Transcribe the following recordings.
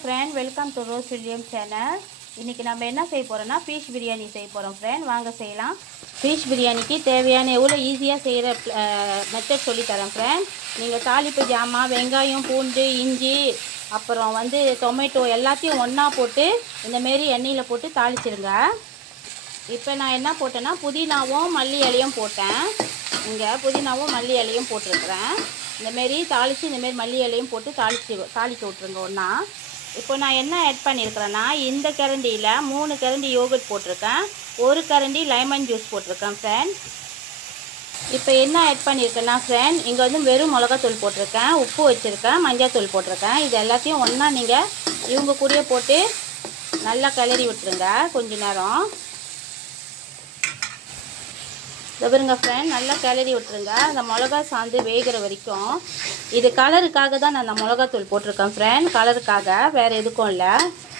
Friend, welcome to rose William channel. இன்றைக்கி நம்ம என்ன செய்ய போகிறோம்னா ஃபிஷ் பிரியாணி செய்ய போகிறோம் ஃப்ரெண்ட். வாங்க செய்யலாம். ஃபிஷ் பிரியாணிக்கு தேவையான எவ்வளோ ஈஸியாக செய்கிற மெத்தட் சொல்லித்தரேன் ஃப்ரெண்ட். நீங்கள் தாளிப்பு ஜாமான், வெங்காயம், பூண்டு, இஞ்சி, அப்புறம் டொமேட்டோ எல்லாத்தையும் ஒன்றா போட்டு இந்தமாரி எண்ணெயில் போட்டு தாளிச்சிருங்க. இப்போ நான் என்ன போட்டேன்னா புதினாவும் மல்லி இலையும் போட்டேன். இங்கே புதினாவும் மல்லி இலையும் போட்டிருக்கிறேன். இந்தமாரி தாளித்து இந்தமாரி மல்லி இலையும் போட்டு தாளிக்க விட்ருங்க ஒன்றா. இப்போ நான் என்ன ஆட் பண்ணியிருக்கிறேன்னா, இந்த கரண்டியில் 3 கரண்டி யோகர்ட் போட்டிருக்கேன், 1 கரண்டி லெமன் ஜூஸ் போட்டிருக்கேன் ஃப்ரெண்ட். இப்போ என்ன ஆட் பண்ணியிருக்கேன்னா ஃப்ரெண்ட், இங்கே வெறும் மிளகாத்தூள் போட்டிருக்கேன், உப்பு வச்சுருக்கேன், மஞ்சள் போட்டிருக்கேன். இது எல்லாத்தையும் ஒன்றா நீங்கள் இவங்க கூடயே போட்டு நல்லா கிளறி விட்டுருங்க கொஞ்ச நேரம். பாருங்க ஃப்ரெண்ட், நல்லா கிளறி விட்டுருங்க அந்த மிளகா சாந்து வேகிற வரைக்கும். இது கலருக்காக தான் நான் அந்த மிளகாத்தூள் போட்டிருக்கேன் ஃப்ரெண்ட், கலருக்காக, வேறு எதுக்கும் இல்லை.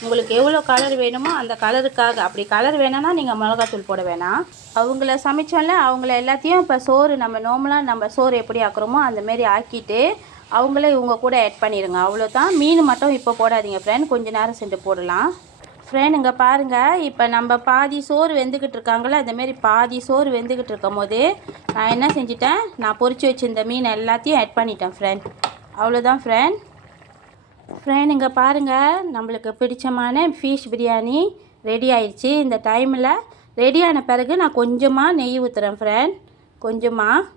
உங்களுக்கு எவ்வளோ கலர் வேணுமோ அந்த கலருக்காக. அப்படி கலர் வேணும்னா நீங்கள் மிளகாத்தூள் போட வேணாம். அவங்கள சமைச்சோம்ல, அவங்கள எல்லாத்தையும் இப்போ சோறு நம்ம சோறு எப்படி ஆக்குறோமோ அந்தமாரி ஆக்கிட்டு அவங்களே இவங்க கூட ஆட் பண்ணிடுங்க. அவ்வளோதான். மீன் மட்டும் இப்போ போடாதீங்க ஃப்ரெண்ட், கொஞ்சம் நேரம் சென்று போடலாம் ஃப்ரெண்ட். இங்கே பாருங்கள், இப்போ நம்ம பாதி சோறு வெந்துக்கிட்டு இருக்காங்களே, அந்தமாரி பாதி சோறு வெந்துக்கிட்டு இருக்கும் போது நான் என்ன செஞ்சிட்டேன், நான் பொரிச்சு வச்சுருந்த மீன் எல்லாத்தையும் ஆட் பண்ணிட்டேன் ஃப்ரெண்ட். அவ்வளோதான் ஃப்ரெண்ட். இங்கே பாருங்கள், நம்மளுக்கு பிடிச்சமான ஃபிஷ் பிரியாணி ரெடி ஆயிடுச்சு. இந்த டைமில் ரெடியான பிறகு நான் கொஞ்சமாக நெய் ஊற்றுறேன் ஃப்ரெண்ட். கொஞ்சமாக,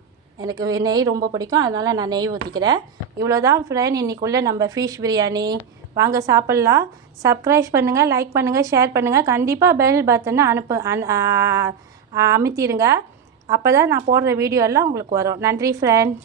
எனக்கு நெய் ரொம்ப பிடிக்கும், அதனால் நான் நெய் ஊற்றிக்கிறேன். இவ்வளோதான் ஃப்ரெண்ட் இன்றைக்குள்ளே நம்ம ஃபிஷ் பிரியாணி. வாங்க சாப்பிட்லாம். சப்ஸ்கிரைப் பண்ணுங்கள், லைக் பண்ணுங்கள், ஷேர் பண்ணுங்கள். கண்டிப்பாக பெல் பட்டனை அமுத்திடுங்க. அப்போ தான் நான் போடுற வீடியோ எல்லாம் உங்களுக்கு வரும். நன்றி ஃப்ரெண்ட்.